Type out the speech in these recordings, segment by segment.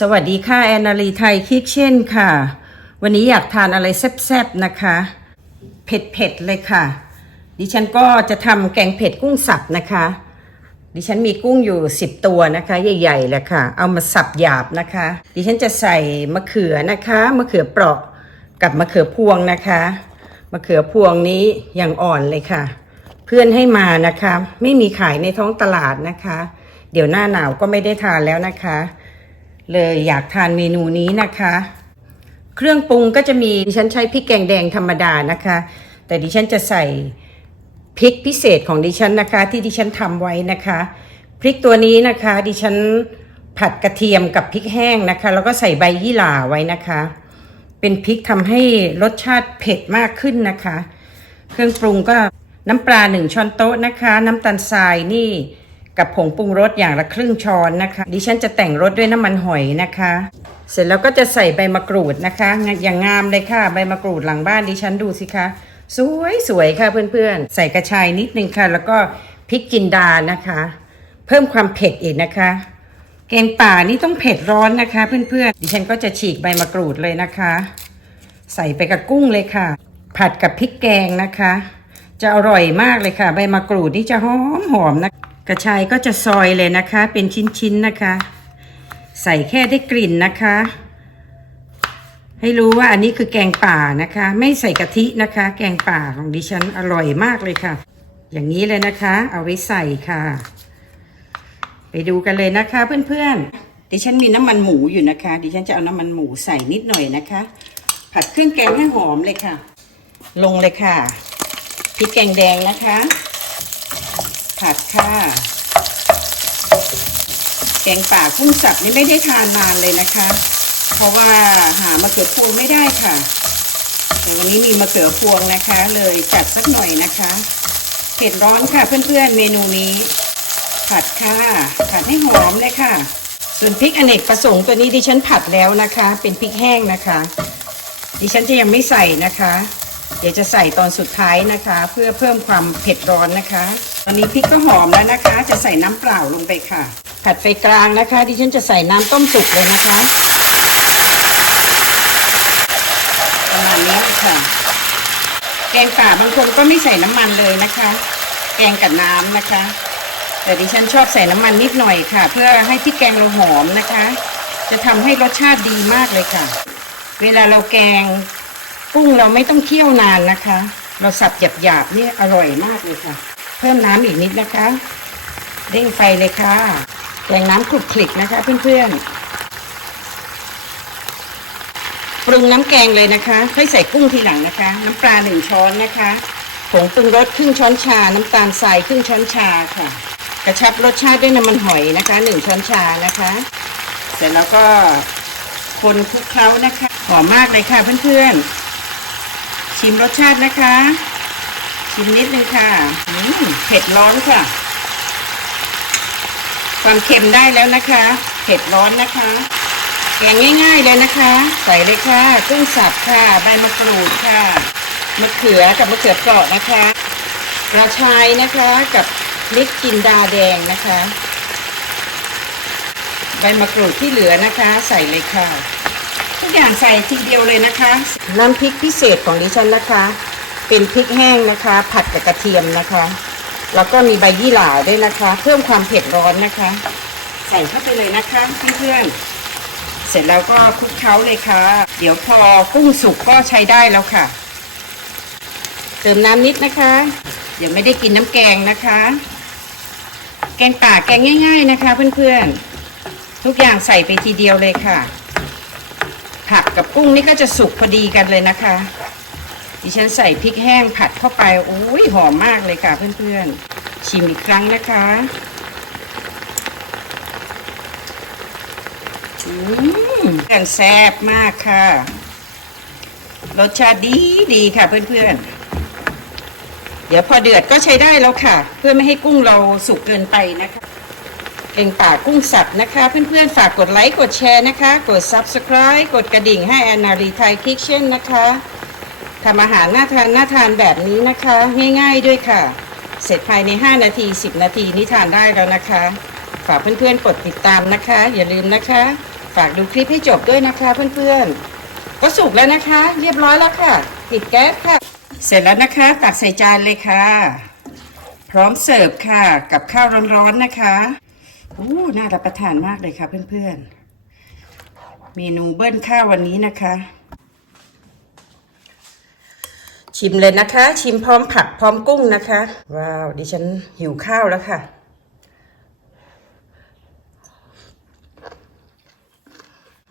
สวัสดีค่ะ แอนนาลีไทยคิกเช่นค่ะ วันนี้อยากทานอะไรแซ่บๆนะคะ เผ็ดๆเลยค่ะ ดิฉันก็จะทำแกงเผ็ดกุ้งสับนะคะ ดิฉันมีกุ้งอยู่ 10 ตัวนะคะ ใหญ่ๆเลยค่ะ เอามาสับหยาบนะคะ ดิฉันจะใส่มะเขือนะคะมะเขือเปราะกับมะเขือพวงนะคะมะเขือพวงนี้ยังอ่อนเลยค่ะ เพื่อนให้มานะคะ ไม่มีขายในท้องตลาดนะคะ เดี๋ยวหน้าหนาวก็ไม่ได้ทานแล้วนะคะ เลยอยากทานเมนูนี้นะคะ เครื่องปรุงก็จะมีดิฉันใช้พริกแกงแดงธรรมดานะคะ แต่ดิฉันจะใส่พริกพิเศษของดิฉันนะคะ ที่ดิฉันทำไว้นะคะพริกตัวนี้นะคะ ดิฉันผัดกระเทียมกับพริกแห้งนะคะ แล้วก็ใส่ใบยี่หร่าไว้นะคะ เป็นพริกทำให้รสชาติเผ็ดมากขึ้นนะคะ เครื่องปรุงก็น้ำปลาหนึ่งช้อนโต๊ะนะคะ น้ำตาลทรายนี่ กับผงปรุงรสอย่างละครึ่งช้อนนะคะ ดิฉันจะแต่งรสด้วยน้ำมันหอยนะคะ เสร็จแล้วก็จะใส่ใบมะกรูดนะคะอย่างงามเลยค่ะ ใบมะกรูดหลังบ้านดิฉันดูสิคะสวยสวยค่ะเพื่อนๆ ใส่กระชายนิดนึงค่ะ แล้วก็พริกจินดานะคะ เพิ่มความเผ็ดอีกนะคะแกงป่านี่ต้องเผ็ดร้อนนะคะ เพื่อนๆดิฉันก็จะฉีกใบมะกรูดเลยนะคะ ใส่ไปกับกุ้งเลยค่ะ ผัดกับพริกแกงนะคะ จะอร่อยมากเลยค่ะ ใบมะกรูดนี่จะหอมหอมนะ กระชายก็จะซอยเลยนะคะ เป็นชิ้นๆนะคะ ใส่แค่ได้กลิ่นนะคะ ให้รู้ว่าอันนี้คือแกงป่านะคะ ไม่ใส่กะทินะคะ แกงป่าของดิฉันอร่อยมากเลยค่ะ อย่างนี้เลยนะคะ เอาไว้ใส่ค่ะ ไปดูกันเลยนะคะเพื่อนๆดิฉันมีน้ำมันหมูอยู่นะคะ ดิฉันจะเอาน้ำมันหมูใส่นิดหน่อยนะคะ ผัดเครื่องแกงให้หอมเลยค่ะ ลงเลยค่ะพริกแกงแดงนะคะ ผัดค่ะ แกงป่ากุ้งสับนี่ไม่ได้ทานนานเลยนะคะ เพราะว่าหามะเขือพวงไม่ได้ค่ะ แต่วันนี้มีมะเขือพวงนะคะ เลยจัดสักหน่อยนะคะ เผ็ดร้อนค่ะเพื่อนๆเมนูนี้ ผัดค่ะ ผัดให้หอมเลยค่ะ ส่วนพริกอเนกประสงค์ตัวนี้ดิฉันผัดแล้วนะคะ เป็นพริกแห้งนะคะ ดิฉันจะยังไม่ใส่นะคะเดี๋ยวจะใส่ตอนสุดท้ายนะคะ เพื่อเพิ่มความเผ็ดร้อนนะคะ ตอนนี้พริกก็หอมแล้วนะคะ จะใส่น้ำเปล่าลงไปค่ะ ผัดไฟกลางนะคะ ดิฉันจะใส่น้ำต้มสุกเลยนะคะประมาณนี้ค่ะ แกงป่าบางคนก็ไม่ใส่น้ำมันเลยนะคะ แกงกับน้ำนะคะ แต่ดิฉันชอบใส่น้ำมันนิดหน่อยค่ะ เพื่อให้พริกแกงเราหอมนะคะ จะทำให้รสชาติดีมากเลยค่ะ เวลาเราแกงกุ้งเราไม่ต้องเคี่ยวนานนะคะ เราสับหยาบๆนี่อร่อยมากเลยค่ะเพิ่มน้ำอีกนิดนะคะ เร่งไฟเลยค่ะแกงน้ำคลุกคลิกนะคะ เพื่อนๆ ปรุงน้ำแกงเลยนะคะ ค่อยใส่กุ้งทีหลังนะคะ น้ำปลาหนึ่งช้อนนะคะผงปรุงรสครึ่งช้อนชา น้ำตาลทรายครึ่งช้อนชาค่ะ กระชับรสชาติด้วยน้ำมันหอยนะคะหนึ่งช้อนชานะคะ เสร็จแล้วก็คนคลุกเคล้านะคะ หอมมากเลยค่ะเพื่อนๆ ชิมรสชาตินะคะ ชิมนิดนึงค่ะอืมเผ็ดร้อนค่ะ ความเค็มได้แล้วนะคะ เผ็ดร้อนนะคะ แกงง่าย ๆเลยนะคะ ใส่เลยค่ะกุ้งสับค่ะ ใบมะกรูดค่ะ มะเขือกับมะเขือเปราะนะคะกระชายนะคะกับพริกจินดาแดงนะคะ ใบมะกรูดที่เหลือนะคะ ใส่เลยค่ะ ทุกอย่างใส่ทีเดียวเลยนะคะ น้ำพริกพิเศษของดิฉันนะคะ เป็นพริกแห้งนะคะ ผัดกับกระเทียมนะคะ แล้วก็มีใบยี่หร่าด้วยนะคะ เพิ่มความเผ็ดร้อนนะคะ ใส่เข้าไปเลยนะคะเพื่อนๆเสร็จแล้วก็คลุกเคล้าเลยค่ะ เดี๋ยวพอกุ้งสุกก็ใช้ได้แล้วค่ะ เติมน้ำนิดนะคะ เดี๋ยวไม่ได้กินน้ำแกงนะคะ แกงป่าแกงง่าย ๆนะคะ เพื่อนๆทุกอย่างใส่ไปทีเดียวเลยค่ะ ผักกับกุ้งนี่ก็จะสุกพอดีกันเลยนะคะ ดิฉันใส่พริกแห้งผัดเข้าไปโอ้ยหอมมากเลยค่ะเพื่อนๆ ชิมอีกครั้งนะคะอืมแกงแซ่บมากค่ะ รสชาติดีดีค่ะเพื่อนๆ เดี๋ยวพอเดือดก็ใช้ได้แล้วค่ะ เพื่อไม่ให้กุ้งเราสุกเกินไปนะคะเก่งป่ากุ้งสับนะคะ เพื่อนๆ ฝากกดไลค์ กดแชร์นะคะ กด Subscribe กดกระดิ่งให้แอนนารีไทยคิกเช่นนะคะ ทำอาหารน่าทานน่าทานแบบนี้นะคะ ง่ายๆด้วยค่ะ เสร็จภายใน 5 นาที 10 นาทีนี่ทานได้แล้วนะคะ ฝากเพื่อนๆกดติดตามนะคะ อย่าลืมนะคะ ฝากดูคลิปให้จบด้วยนะคะเพื่อนๆ ก็สุกแล้วนะคะ เรียบร้อยแล้วค่ะปิดแก๊สค่ะ เสร็จแล้วนะคะ ตักใส่จานเลยค่ะ พร้อมเสิร์ฟค่ะ กับข้าวร้อนๆนะคะอู้น่ารับประทานมากเลยค่ะเพื่อนๆ เมนูเบิ้ลข้าววันนี้นะคะ ชิมเลยนะคะ ชิมพร้อมผักพร้อมกุ้งนะคะ ว้าว ดิฉันหิวข้าวแล้วค่ะ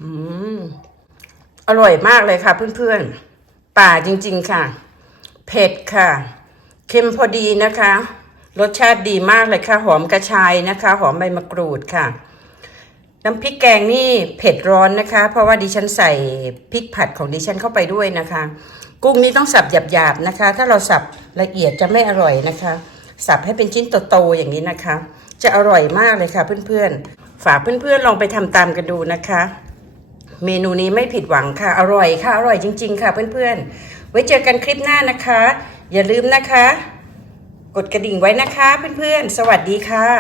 อืม อร่อยมากเลยค่ะเพื่อนๆ ป่าจริงๆค่ะ เผ็ดค่ะ เค็มพอดีนะคะ รสชาติดีมากเลยค่ะ หอมกระชายนะคะ หอมใบมะกรูดค่ะ น้ำพริกแกงนี่เผ็ดร้อนนะคะ เพราะว่าดิฉันใส่พริกผัดของดิฉันเข้าไปด้วยนะคะ กุ้งนี่ต้องสับหยาบๆนะคะ ถ้าเราสับละเอียดจะไม่อร่อยนะคะ สับให้เป็นชิ้นโตๆอย่างนี้นะคะ จะอร่อยมากเลยค่ะเพื่อนๆ ฝากเพื่อนๆลองไปทำตามกันดูนะคะ เมนูนี้ไม่ผิดหวังค่ะอร่อยค่ะอร่อยจริง ๆ ค่ะเพื่อนๆ ไว้เจอกันคลิปหน้านะคะ อย่าลืมนะคะ กดกระดิ่งไว้นะคะเพื่อนๆ สวัสดีค่ะ